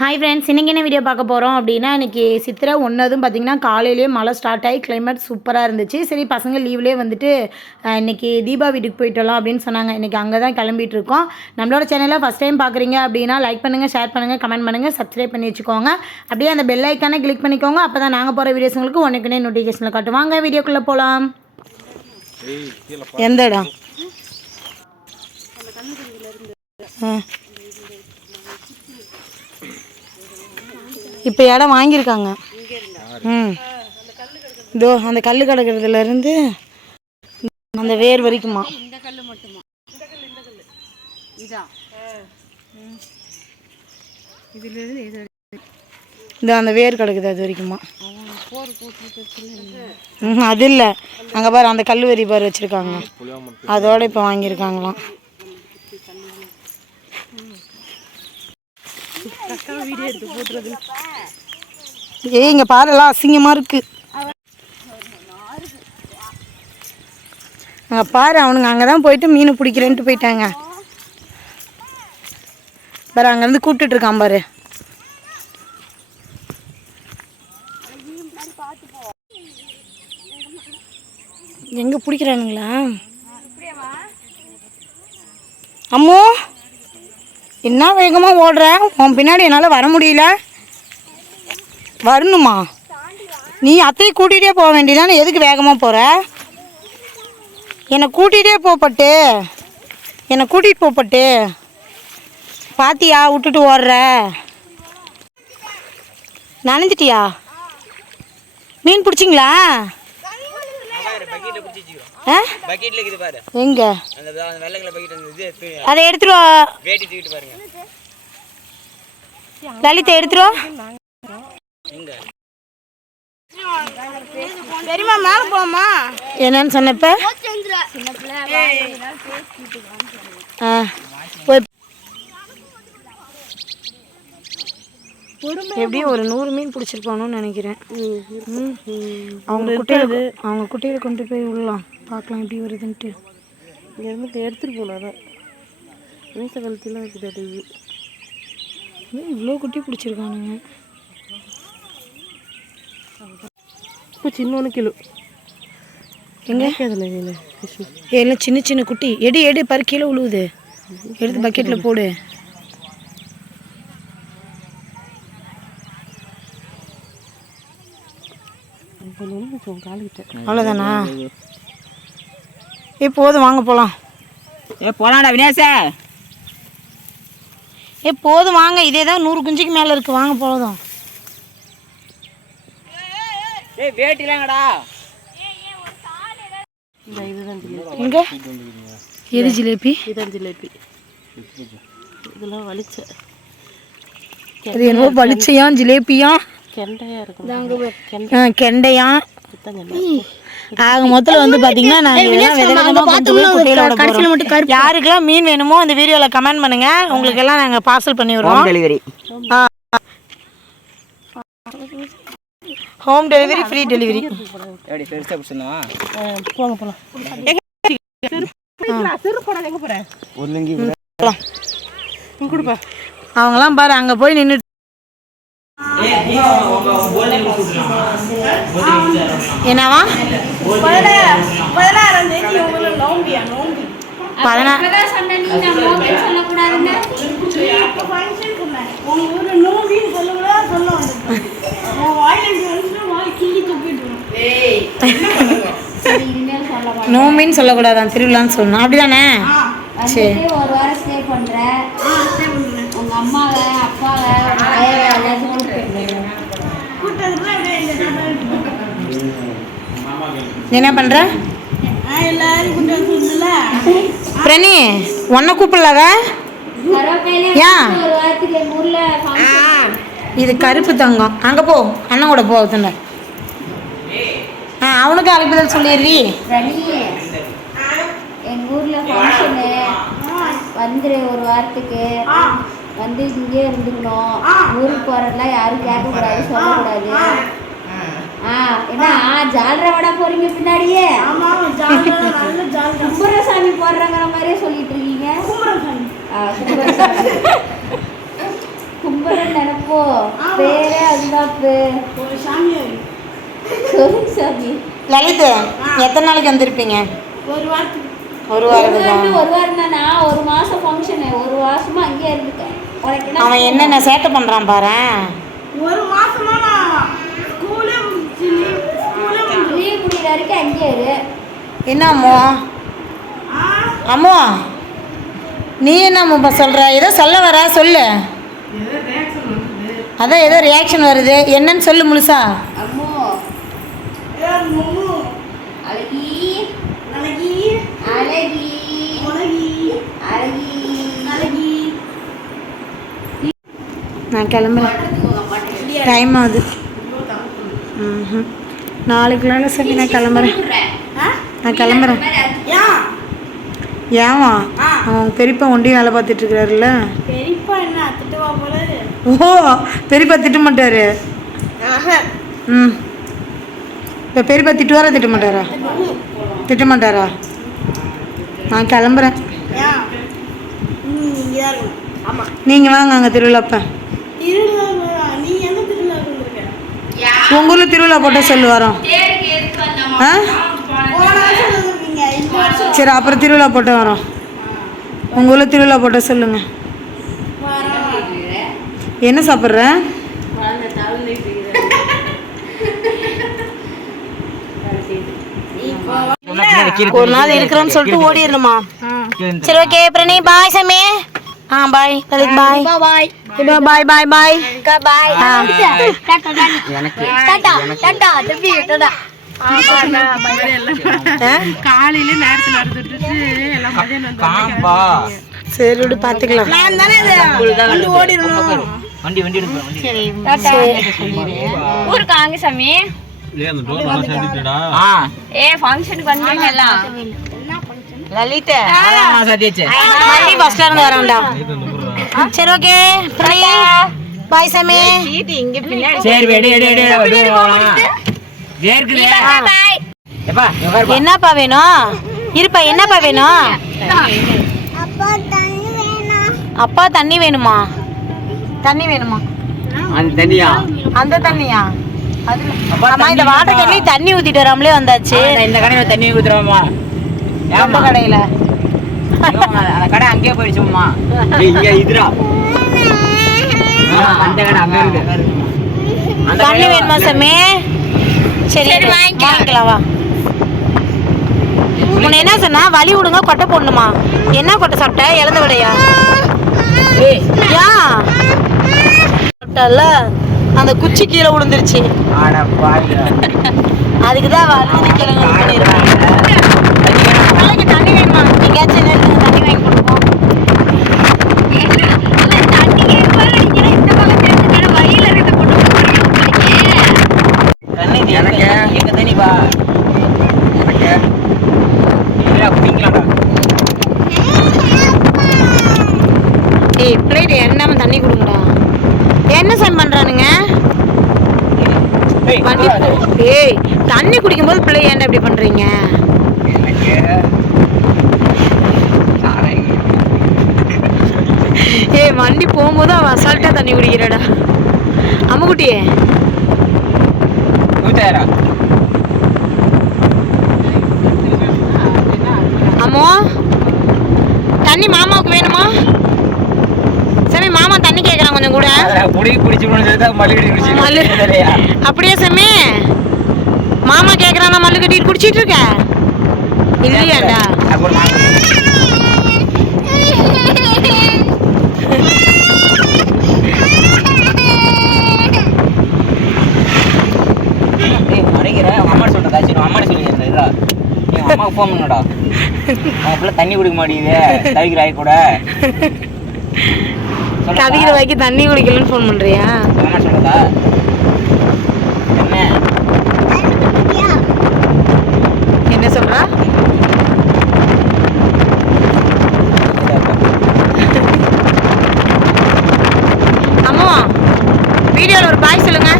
Hi friends, இன்றைக்கி என்ன video பார்க்க போகிறோம் அப்படின்னா, இன்றைக்கி சித்திரை 1 பார்த்திங்கன்னா காலையிலேயே மழை ஸ்டார்ட் ஆகி கிளைமேட் சூப்பராக இருந்துச்சு. சரி பசங்க லீவ்லேயே வந்துட்டு இன்றைக்கி தீபா வீட்டுக்கு போயிட்டு வரலாம் அப்படின்னு சொன்னாங்க. இன்றைக்கி அங்கே தான் கிளம்பிட்டு இருக்கோம். நம்மளோட சேனலில் ஃபஸ்ட் டைம் பார்க்குறீங்க அப்படின்னா லைக் பண்ணுங்கள், ஷேர் பண்ணுங்கள், கமெண்ட் பண்ணுங்கள், சப்ஸ்கிரைப் பண்ணி வச்சுக்கோங்க. அப்படியே அந்த பெல் ஐக்கானை கிளிக் பண்ணிக்கோங்க. அப்போ தான் நாங்கள் போகிற வீடியோஸ் உங்களுக்கு ஒன்றுக்குன்னே நோட்டிஃபிகேஷனில் காட்டுவாங்க. வீடியோக்குள்ளே போகலாம். எந்த இடம்? இப்போ இடம் வாங்கியிருக்காங்க. இதோ அந்த கல் கிடக்கிறதுலேருந்து அந்த வேர் வரைக்குமா? இந்த அந்த வேர் கிடக்குது அது வரைக்குமா? அது இல்லை, அங்கே பாரு அந்த கல் வரி பாரு வச்சுருக்காங்க, அதோட இப்போ வாங்கியிருக்காங்களாம். இங்க பாருலாம் அசிங்கமா இருக்கு. அங்க பாரு, அவனுங்க அங்கதான் போயிட்டு மீன் பிடிக்கிறேன்ட்டு போயிட்டாங்க பாரு. அங்க இருந்து கூப்பிட்டு இருக்கான் பாரு. எங்க பிடிக்கிறானுங்களா? அம்மோ என்ன வேகமா ஓடுற, உன் பின்னாடி என்னால் வர முடியல. வரணுமா? நீ அத்தையை கூட்டிகிட்டே போக வேண்டியதானே, எதுக்கு வேகமாக போகிற? என்னை கூட்டிகிட்டே போப்பட்டு, என்னை கூட்டிகிட்டு போப்பட்டு. பாத்தியா விட்டுட்டு ஓடுற? நனைஞ்சிட்டியா? மீன் பிடிச்சிங்களா? எங்க அதை எடுத்துருவா லலிதா, எடுத்துருவா. பெரியமா மேல போமா என்னன்னு சொன்னப்ப எப்படியும் ஒரு 100 மீன் பிடிச்சிருப்பானோன்னு நினைக்கிறேன். அவங்க குட்டையில கொண்டு போய் விடலாம், பார்க்கலாம் எப்படி வருதுன்ட்டு. இங்கேருந்து எடுத்துகிட்டு போனாதான் மீச கழுத்திலாம் இருக்குது. இவ்வளோ குட்டி பிடிச்சிருக்கானுங்க. சின்ன கிலோ எங்க எல்லாம் சின்ன சின்ன குட்டி. எடு எடு பரு, கீழே விழுவுது. எடுத்து பக்கெட்டில் போடு. அவ்வளோதானா? போதும், வாங்க போகலாம். போலாம்டா வினேஷா. போதும் வாங்க, இதே தான் 100 குஞ்சுக்கு மேலே இருக்குது. வாங்க போதும். வேட்டிலாங்கடா. எங்க எது ஜிலேபி? இதான் ஜிலேபி. இதெல்லாம் வலிச்ச அது என்னவோ வலிச்சையா ஜிலேபியா? கெண்டையா இருக்கும். கெண்டையா? ஆக மொத்தத்தில் வந்து பார்த்தீங்கன்னா நாங்கள் யாருக்கெல்லாம் மீன் வேணுமோ அந்த வீடியோவில் கமெண்ட் பண்ணுங்க. உங்களுக்கு எல்லாம் நாங்கள் பார்சல் பண்ணி விடுறோம். Delivery, home delivery, free delivery. போங்க போகலாம். அவங்களாம் பாரு அங்கே போய் நின்று என்னவா 16 நோம்பின்னு சொல்லக்கூடாதான், திருவிழான்னு சொல்லணும். அப்படிதானே? சரி. ஒரு வாரம் ஸ்டே பண்ணுறேன். உங்கள் அம்மாவை அப்பாவை என்ன பண்ற? பிரணி ஒன்ன கூப்பிடலாத? இது கருப்பு தங்கம். அங்கே போ, அண்ணன் கூட போகுதுண்ட. அவனுக்கு அழைப்புதல் சொல்லிடுறீ. எங்கள் ஊரில் ஃபங்க்ஷனு வந்துரு, ஒரு வாரத்துக்கு வந்து இங்கே இருந்துக்கணும். ஊருக்கு போகிறதுலாம் யாரும் கேட்கக்கூடாது, சொல்லக்கூடாது. என்ன ஜாலரா வடா போறீங்க பின்னாடியே? கும்பரசாமி போடுறாங்கிற மாதிரியே சொல்லிட்டு இருக்கீங்க. கும்பரன் நினைப்பு போ பேரே அதுதான் சாமி. லலித் எத்தனை நாளைக்கு வந்திருப்பீங்க? ஒரு வாரத்துக்கு. ஒரு வாரம். ஒரு வாரம் தானா? ஒரு மாசம் ஃபங்க்ஷனு. ஒரு மாசமா அங்கேயே இருந்துட்டேன். உனக்கு அவன் என்னென்ன சேட்டை பண்றான் பாரு. ஒரு மாசமா நான் ஸ்கூலே லீவ் முடிகிற வரைக்கும் அங்கேயே இரு. என்ன அம்மோ? அம்மோ நீ என்ன அம்மா சொல்ற? ஏதோ சொல்ல வர சொல்லு. அதான் ஏதோ ரியாக்ஷன் வருது, என்னன்னு சொல்லு முழுசா. அம்மோ அழகி அழகி அழகி அழகி அழகி. நான் கிளம்புறேன், டைம் ஆகுது. நாளைக்குலாம் சரி நான் கிளம்புறேன். நான் கிளம்புறேன். ஏவா அவன் பெரியப்பா ஒண்டி வேலை பார்த்துட்டு இருக்கிறாருல்ல. பெரியப்பா என்ன திட்டுவா போல? ஓ பெரியப்பா திட்ட மாட்டாரு. ம் இப்போ பெரியப்பா திட்டுவாரா திட்ட மாட்டாரா? திட்ட மாட்டாரா? நான் கிளம்புறேன். நீங்கள் வாங்க அங்கே திருவிழாப்ப. உங்கள் ஊரில் திருவிழா போட்டால் சொல்லு வரோம். ஆ சரி அப்புறம் திருவிழா போட்டு வரோம். உங்கள் ஊரில் திருவிழா போட்டால் சொல்லுங்கள். என்ன சாப்பிட்ற? ஒரு நாள் இருக்கிறோன்னு சொல்லிட்டு ஓடிடணுமா? சரி ஓகே பிரணி பாய் சாமி. பாய் லலித் பாய். பாய் பாய் பாய் பாய் பாய். காலையில நேரத்துல நடந்துட்டு எல்லாம் சரி விடு பாத்துக்கலாம். ஊருக்கு வாங்க சாமி. லலித் மல்லி பஸ் ஸ்டாண்ட் வரான்டா. சரி ஓகே பாய் சாமி. என்னப்பா வேணும்? இருப்பா என்னப்பா வேணும்? அப்பா தண்ணி வேணுமா? தண்ணி வேணுமா? அந்த தண்ணியா? அம்மா இந்த வாட்டர் கேன்ல தண்ணி ஊத்திட்டு வராமலே வந்தாச்சு. இந்த கடையில தண்ணி ஊத்துறோமா? எந்த கடையில? அந்த கடை அங்கேயே போயிடுச்சுமா. இங்க இதுரா அந்த கடை அங்க இருக்கு. தண்ணி வேணுமா சாமி? சரி வாங்கிக்கலாம் வா. உன்னை என்ன சொன்னா? வலி விடுங்க கொட்டை போடணுமா? என்ன கொட்டை சாப்பிட்ட? இழந்த விடையா? சாப்பிட்டல அந்த குச்சி கீழே விழுந்துருச்சு. அதுக்குதான் வலி கிழங்கு பண்ணிருக்காங்க. தண்ணி வேணுமா? எங்கேயாச்சும் தண்ணி வாங்கி கொடுப்போம். எங்க தண்ணிப்பா ஏய் பிளேட் எண்ணாம தண்ணி கொடுங்கடா. என்ன சாமி பண்றானுங்க? ஏய் தண்ணி குடிக்கும்போது பிள்ளை ஏன்டா இப்படி பண்றீங்க? ஏய் வண்டி போகும்போது அவன் அசால்ட்டா தண்ணி குடிக்கிறடா. அம்முக்குட்டியே அம்மோ தண்ணி மாமாவுக்கு வேணுமா? சாமி மாமா தண்ணி கேட்குறான் கொஞ்சம் கூட. அப்படியே சாமி மாமா கேட்குறான் மல்லு கட்டிட்டு குடிச்சிட்டு இருக்க இல்லையாடா? அம்மாவுக்கு ஃபோன் பண்ணடா. அவன் தண்ணி குடிக்க மாட்டேங்குது தவிக்கிற ஆகி கூட கவிக்கிற வாய்க்கு தண்ணி குடிக்கலன்னு ஃபோன் பண்றியா? அம்மா சொல்றதா என்ன சொல்றா? அம்மா வீடியோல ஒரு பாய் சொல்லுங்க.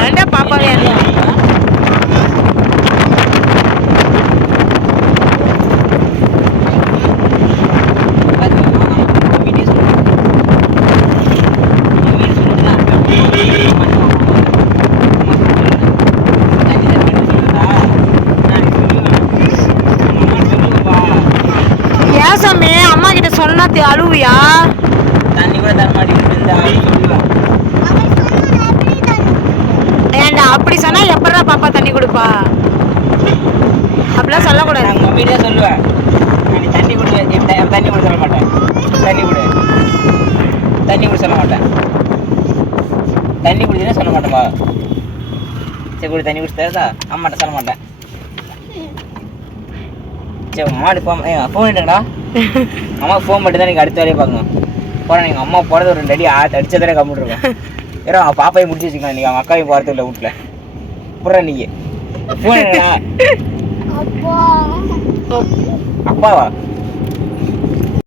ஏன்டா பாப்பாவே இல்லையா? சொன்னா அழுவியா? தண்ணி கூட தர மாட்டேங்குது சொல்லுவேன். ஏன்டா அப்படி சொன்னா எப்படா பாப்பா தண்ணி கொடுப்பா? அப்படிலாம் சொல்லக்கூடாது. நான் மம்மி தான் சொல்லுவேன், நீ தண்ணி கொடு, தண்ணி கூட சொல்ல மாட்டேன். தண்ணி கொடு, தண்ணி கூட சொல்ல மாட்டேன். தண்ணி குடிச்சுன்னா சொல்ல மாட்டேன்பா. சரி குடி, தண்ணி குடிச்சு தரதா? அம்மாட்ட சொல்ல மாட்டேன். சரி மாடு ஃபோன் எடுங்கடா. அம்மா ஃபோன் மட்டும் தான் நீங்கள் அடுத்த வேலையை பார்க்கணும். போகிறேன், நீங்கள் அம்மா போகிறது ஒரு 2 அடி அடிச்சதானே கம்மிட்டு இருக்கோம். ஏன்னா அவன் பாப்பாவையும் முடிச்சு வச்சுக்கலாம். நீங்கள் அவன் அக்காவையும் போகிறது இல்லை வீட்டில். புறா நீங்கள் ஃபோன் எடுங்கடா. அப்பாவா?